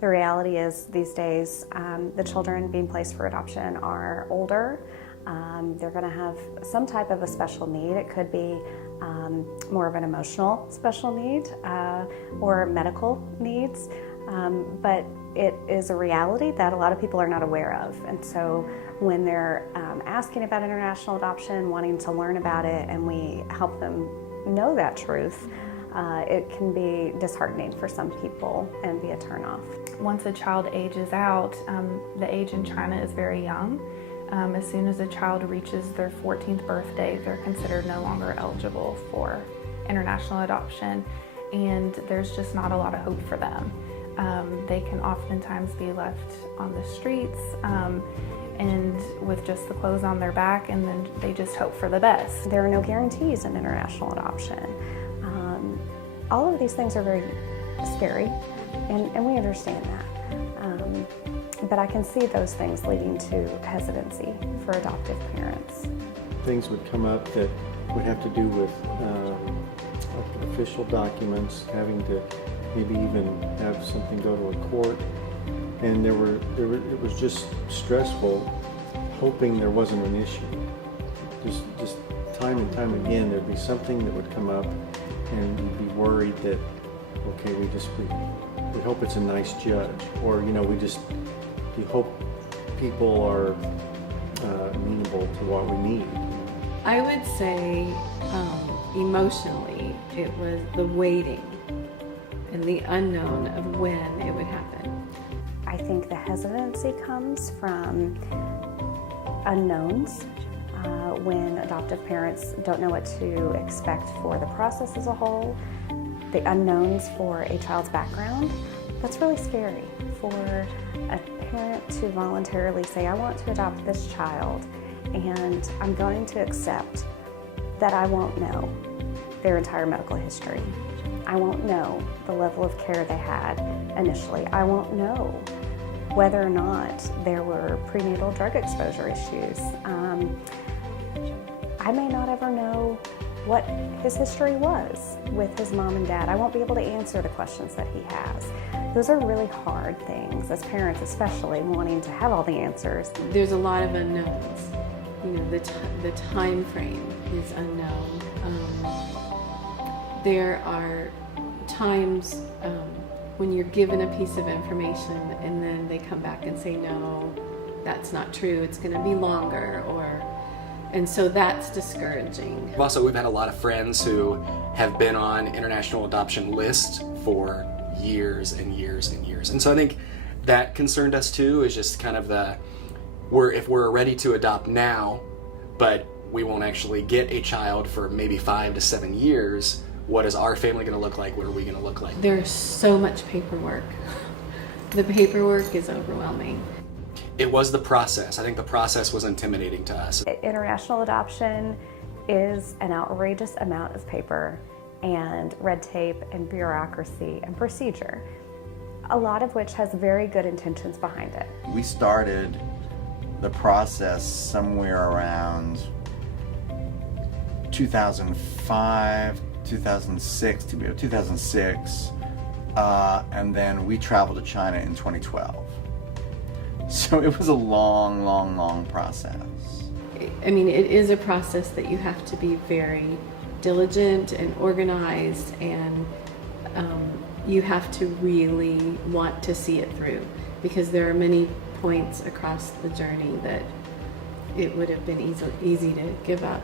The reality is these days, the children being placed for adoption are older. They're going to have some type of a special need. It could be more of an emotional special need or medical needs, but it is a reality that a lot of people are not aware of. And so when they're asking about international adoption, wanting to learn about it, and we help them know that truth, it can be disheartening for some people and be a turnoff. Once a child ages out, the age in China is very young. As soon as a child reaches their 14th birthday, they're considered no longer eligible for international adoption, and there's just not a lot of hope for them. They can oftentimes be left on the streets and with just the clothes on their back, and then they just hope for the best. There are no guarantees in international adoption. All of these things are very scary, and we understand that. But I can see those things leading to hesitancy for adoptive parents. Things would come up that would have to do with official documents, having to maybe even have something go to a court, and it was just stressful, hoping there wasn't an issue. Just time and time again, there'd be something that would come up, and you'd be worried that, okay, we hope it's a nice judge, or we hope people are amenable to what we need. I would say emotionally it was the waiting and the unknown of when it would happen. I think the hesitancy comes from unknowns, when adoptive parents don't know what to expect for the process as a whole, the unknowns for a child's background. That's really scary for a parent to voluntarily say, I want to adopt this child, and I'm going to accept that I won't know their entire medical history. I won't know the level of care they had initially. I won't know whether or not there were prenatal drug exposure issues. I may not ever know what his history was with his mom and dad. I won't be able to answer the questions that he has. Those are really hard things, as parents especially, wanting to have all the answers. There's a lot of unknowns. The time frame is unknown. There are times when you're given a piece of information and then they come back and say, no, that's not true, it's going to be longer, and so that's discouraging. We've had a lot of friends who have been on international adoption lists for years and years and years. And so I think that concerned us too, is just kind of if we're ready to adopt now, but we won't actually get a child for maybe 5 to 7 years, what is our family going to look like? What are we going to look like? There's so much paperwork. The paperwork is overwhelming. It was the process. I think the process was intimidating to us. International adoption is an outrageous amount of paper and red tape and bureaucracy and procedure, a lot of which has very good intentions behind it. We started the process somewhere around 2005, 2006, 2006, and then we traveled to China in 2012. So it was a long, long, long process. I mean, it is a process that you have to be very diligent and organized, and you have to really want to see it through, because there are many points across the journey that it would have been easy to give up.